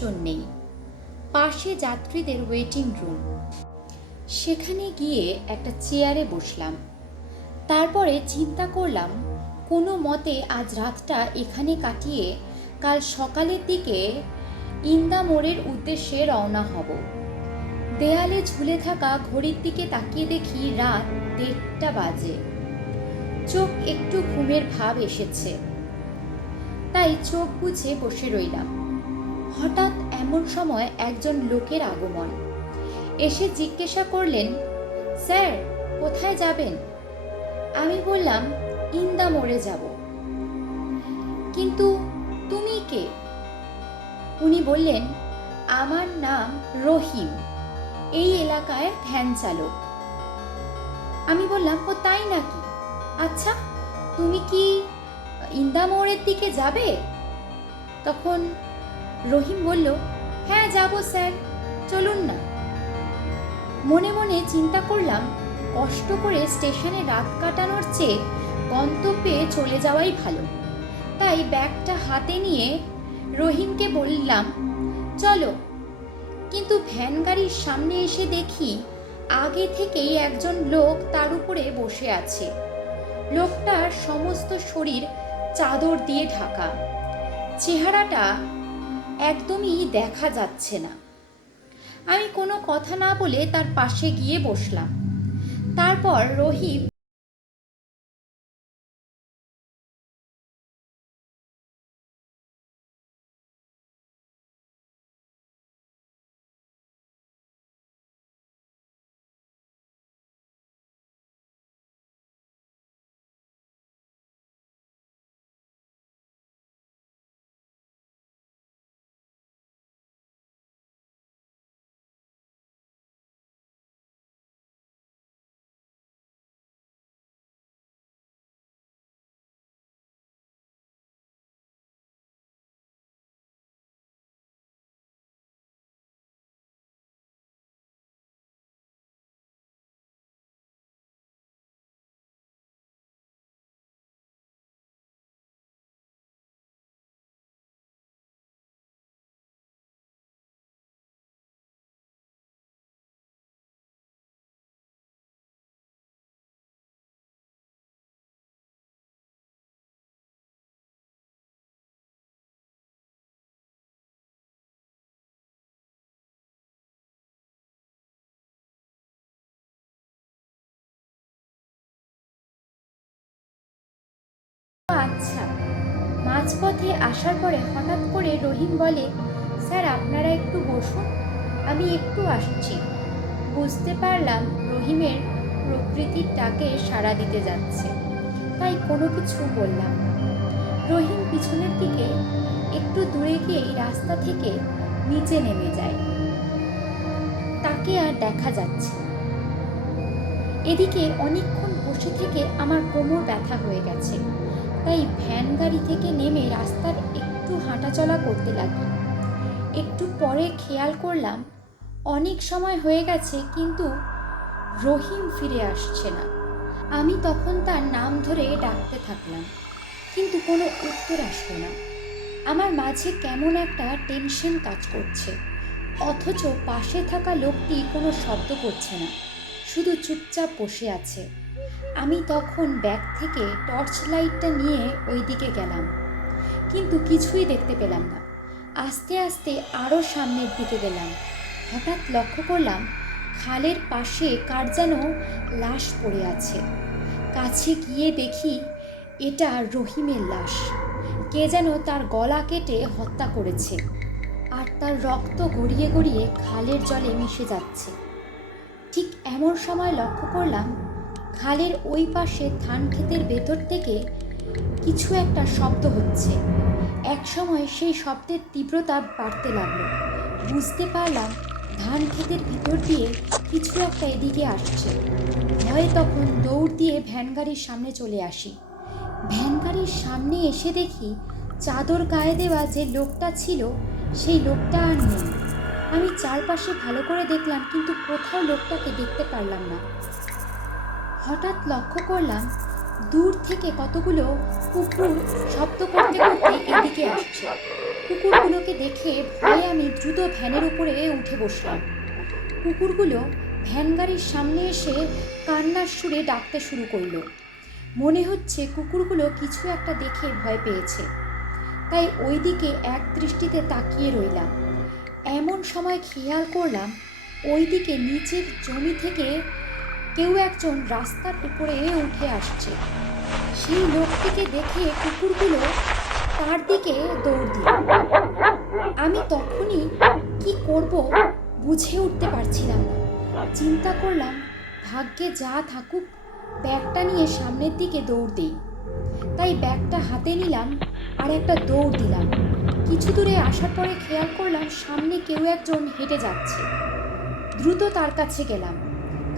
মানুষজন নেই। পাশে যাত্রীদের ওয়েটিং রুম। সেখানে গিয়ে একটা চেয়ারে বসলাম। তারপরে চিন্তা করলাম কোনো মতে আজ রাতটা এখানে কাটিয়ে কাল সকালের দিকে ইন্দা মোড়ের উদ্দেশ্যে রওনা হব। দেয়ালে ঝুলে থাকা ঘড়ির দিকে তাকিয়ে দেখি রাত 1:30 বাজে। চোখ একটু ঘুমের ভাব এসেছে, তাই চোখ বুজে বসে রইলাম। হঠাৎ এমন সময় একজন লোকের আগমন। এসে জিজ্ঞাসা করলেন, স্যার কোথায় যাবেন? আমি বললাম, ইন্দা মোড়ে যাব। কিন্তু তুমি কে? উনি বললেন, আমার নাম রহিম, এই এলাকায় ভ্যান চালক। আমি বললাম, ও তাই নাকি? আচ্ছা, তুমি কি ইন্দা মোড়ের দিকে যাবে? তখন রহিম বলল, হ্যাঁ যাব স্যার, চলুন না। মনে মনে চিন্তা করলাম, কষ্ট করে স্টেশনে রাত কাটানোর চেয়ে গন্তব্যে চলে যাওয়াই ভালো। তাই ব্যাগটা হাতে নিয়ে রহিমকে বললাম, চলো। কিন্তু ভ্যান গাড়ির সামনে এসে দেখি আগে থেকেই একজন লোক তার উপরে বসে আছে। লোকটার সমস্ত শরীর চাদর দিয়ে ঢাকা, চেহারাটা একদমই দেখা যাচ্ছে না। আমি কোনো কথা না বলে তার পাশে গিয়ে বসলাম। তারপর রহিম আচ্ছা। মাঝপথে আসার পরে হঠাৎ করে রহিম বলে, স্যার আপনারা একটু বসুন, আমি একটু আসছি। বুঝতে পারলাম রহিমের প্রকৃতির ডাকে সাড়া দিতে যাচ্ছে, তাই কোনো কিছু বললাম না। রহিম পিছনের দিকে একটু দূরে গিয়েই রাস্তা থেকে নিচে নেমে যায়। তাকে আর দেখা যাচ্ছে না। এদিকে অনেকক্ষণ বসে থেকে আমার কোমর ব্যথা হয়ে গেছে, তাই ভ্যান গাড়ি থেকে নেমে রাস্তার একটু হাঁটাচলা করতে লাগি। একটু পরে খেয়াল করলাম অনেক সময় হয়ে গেছে, কিন্তু রহিম ফিরে আসছে না। আমি তখন তার নাম ধরে ডাকতে থাকলাম, কিন্তু কোনো উত্তর আসলো না। আমার মাঝে কেমন একটা টেনশন কাজ করছে, অথচ পাশে থাকা লোকটি কোনো শব্দ করছে না, শুধু চুপচাপ বসে আছে। আমি তখন ব্যাগ থেকে টর্চ লাইটটা নিয়ে ওই দিকে গেলাম, কিন্তু কিছুই দেখতে পেলাম না। আস্তে আস্তে আরও সামনের দিকে গেলাম। হঠাৎ লক্ষ্য করলাম খালের পাশে কার যেন লাশ পড়ে আছে। কাছে গিয়ে দেখি এটা রহিমের লাশ। কে যেন তার গলা কেটে হত্যা করেছে, আর তার রক্ত গড়িয়ে গড়িয়ে খালের জলে মিশে যাচ্ছে। ঠিক এমন সময় লক্ষ্য করলাম খালের ওই পাশে ধান ক্ষেতের ভেতর থেকে কিছু একটা শব্দ হচ্ছে। এক সময় সেই শব্দের তীব্রতা বাড়তে লাগলো। বুঝতে পারলাম ধান ক্ষেতের ভিতর দিয়ে কিছু একটা এদিকে আসছে। ভয়ে তখন দৌড় দিয়ে ভ্যান গাড়ির সামনে চলে আসি। ভ্যান গাড়ির সামনে এসে দেখি চাদর গায়ে দেওয়া যে লোকটা ছিল সেই লোকটা আর নেই। আমি চারপাশে ভালো করে দেখলাম, কিন্তু কোথাও লোকটাকে দেখতে পারলাম না। হঠাৎ লক্ষ্য করলাম দূর থেকে কতগুলো কুকুর শব্দ করতে করতে এদিকে আসছে। কুকুরগুলোকে কুকুরগুলোকে দেখে ভয়ে আমি দ্রুত ভ্যানের উপরে উঠে বসলাম। কুকুরগুলো ভ্যান গাড়ির সামনে এসে কান্নার সুরে ডাকতে শুরু করলো। মনে হচ্ছে কুকুরগুলো কিছু একটা দেখে ভয় পেয়েছে, তাই ওই দিকে এক দৃষ্টিতে তাকিয়ে রইলাম। এমন সময় খেয়াল করলাম ওই দিকে নিচের জমি থেকে কেউ একজন রাস্তার উপরে উঠে আসছে। সেই লোকটিকে দেখে কুকুরগুলো তার দিকে দৌড় দিল। আমি তখনই কি করব বুঝে উঠতে পারছিলাম না। চিন্তা করলাম ভাগ্যে যা থাকুক, ব্যাগটা নিয়ে সামনের দিকে দৌড় দিই। তাই ব্যাগটা হাতে নিলাম আর একটা দৌড় দিলাম। কিছু দূরে আসার পরে খেয়াল করলাম সামনে কেউ একজন হেঁটে যাচ্ছে। দ্রুত তার কাছে গেলাম।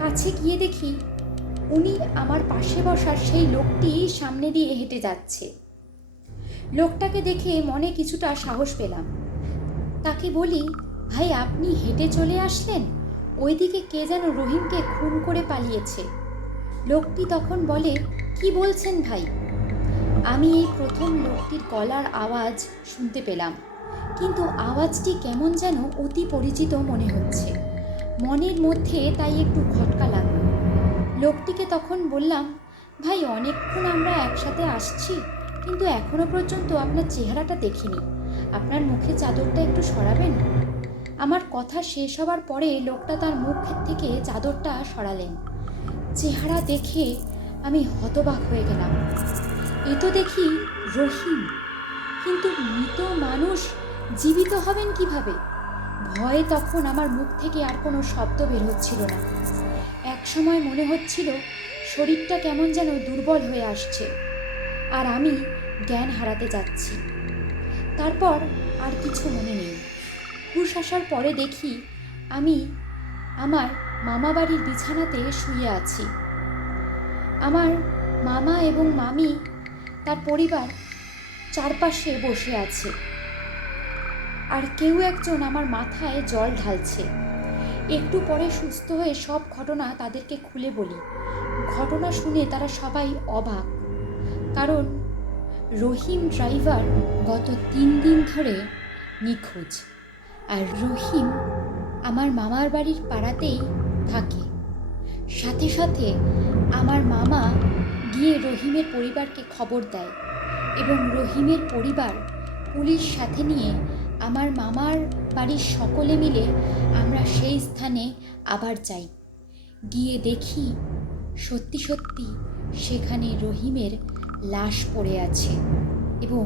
কাছে গিয়ে দেখি উনি আমার পাশে বসার সেই লোকটি সামনে দিয়ে হেঁটে যাচ্ছে। লোকটাকে দেখে মনে কিছুটা সাহস পেলাম। তাকে বলি, ভাই আপনি হেঁটে চলে আসলেন? ওইদিকে কে যেন রহিমকে খুন করে পালিয়েছে। লোকটি তখন বলে, কি বলছেন ভাই? আমি এই প্রথম লোকটির গলার আওয়াজ শুনতে পেলাম, কিন্তু আওয়াজটি কেমন যেন অতি পরিচিত মনে হচ্ছে। মনের মধ্যে তাই একটু খটকা লাগলো। লোকটিকে তখন বললাম, ভাই অনেকক্ষণ আমরা একসাথে আসছি, কিন্তু এখনো পর্যন্ত আপনার চেহারাটা দেখিনি। আপনার মুখে চাদরটা একটু সরাবেন? আমার কথা শেষ হবার পরে লোকটা তার মুখ থেকে চাদরটা সরালেন। চেহারা দেখে আমি হতবাক হয়ে গেলাম। এ তো দেখি রহিম, কিন্তু মৃত মানুষ জীবিত হবেন কিভাবে? ভয়ে তখন আমার মুখ থেকে আর কোনো শব্দ বের হচ্ছিল না। এক সময় মনে হচ্ছিল শরীরটা কেমন যেন দুর্বল হয়ে আসছে আর আমি জ্ঞান হারাতে যাচ্ছি। তারপর আর কিছু মনে নেই। হুঁশ আসার পরে দেখি আমি আমার মামা বাড়ির বিছানাতে শুয়ে আছি। আমার মামা এবং মামি, তার পরিবার চারপাশে বসে আছে, আর কেউ একজন আমার মাথায় জল ঢালছে। একটু পরে সুস্থ হয়ে সব ঘটনা তাদেরকে খুলে বলি। ঘটনা শুনে তারা সবাই অবাক, কারণ রহিম ড্রাইভার গত 3 দিন ধরে নিখোঁজ। আর রহিম আমার মামার বাড়ির পাড়াতেই থাকে। সাথে সাথে আমার মামা গিয়ে রহিমের পরিবারকে খবর দেয় এবং রহিমের পরিবার পুলিশ সাথে নিয়ে আমার মামার বাড়ির সকলে মিলে আমরা সেই স্থানে আবার যাই। গিয়ে দেখি সত্যি সত্যি সেখানে রহিমের লাশ পড়ে আছে এবং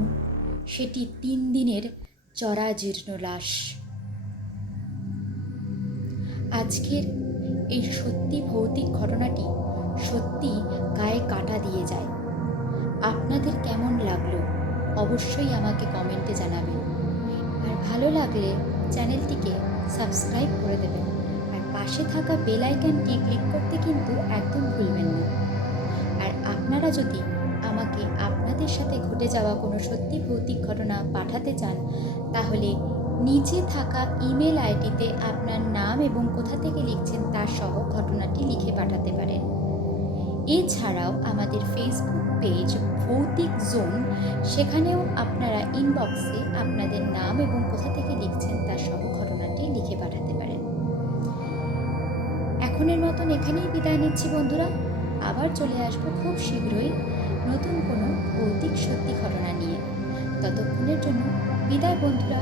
সেটি 3 দিনের জরাজীর্ণ লাশ। আজকের এই সত্যি ভৌতিক ঘটনাটি সত্যি গায়ে কাঁটা দিয়ে যায়। আপনাদের কেমন লাগলো অবশ্যই আমাকে কমেন্টে জানাবেন। আর ভালো লাগলে চ্যানেলটিকে সাবস্ক্রাইব করে দেবেন, আর পাশে থাকা বেল আইকনটি ক্লিক করতে কিন্তু একদম ভুলবেন না। আর আপনারা যদি আমাকে আপনাদের সাথে ঘটে যাওয়া কোনো সত্যি ভৌতিক ঘটনা পাঠাতে চান, তাহলে নিচে থাকা ইমেল আইডিতে আপনার নাম এবং কোথা থেকে লিখছেন তার সহ ঘটনাটি লিখে পাঠাতে পারেন। এছাড়াও আমাদের ফেসবুক পেজ ভৌতিক জোন, সেখানেও আপনারা ইনবক্সে আপনাদের নাম এবং কোথা থেকে লিখছেন তার সহ ঘটনাটি লিখে পাঠাতে পারেন। এখনের মতন এখানেই বিদায় নিচ্ছি বন্ধুরা। আবার চলে আসবো খুব শীঘ্রই নতুন কোনো ভৌতিক সত্যি ঘটনা নিয়ে। ততক্ষণের জন্য বিদায় বন্ধুরা।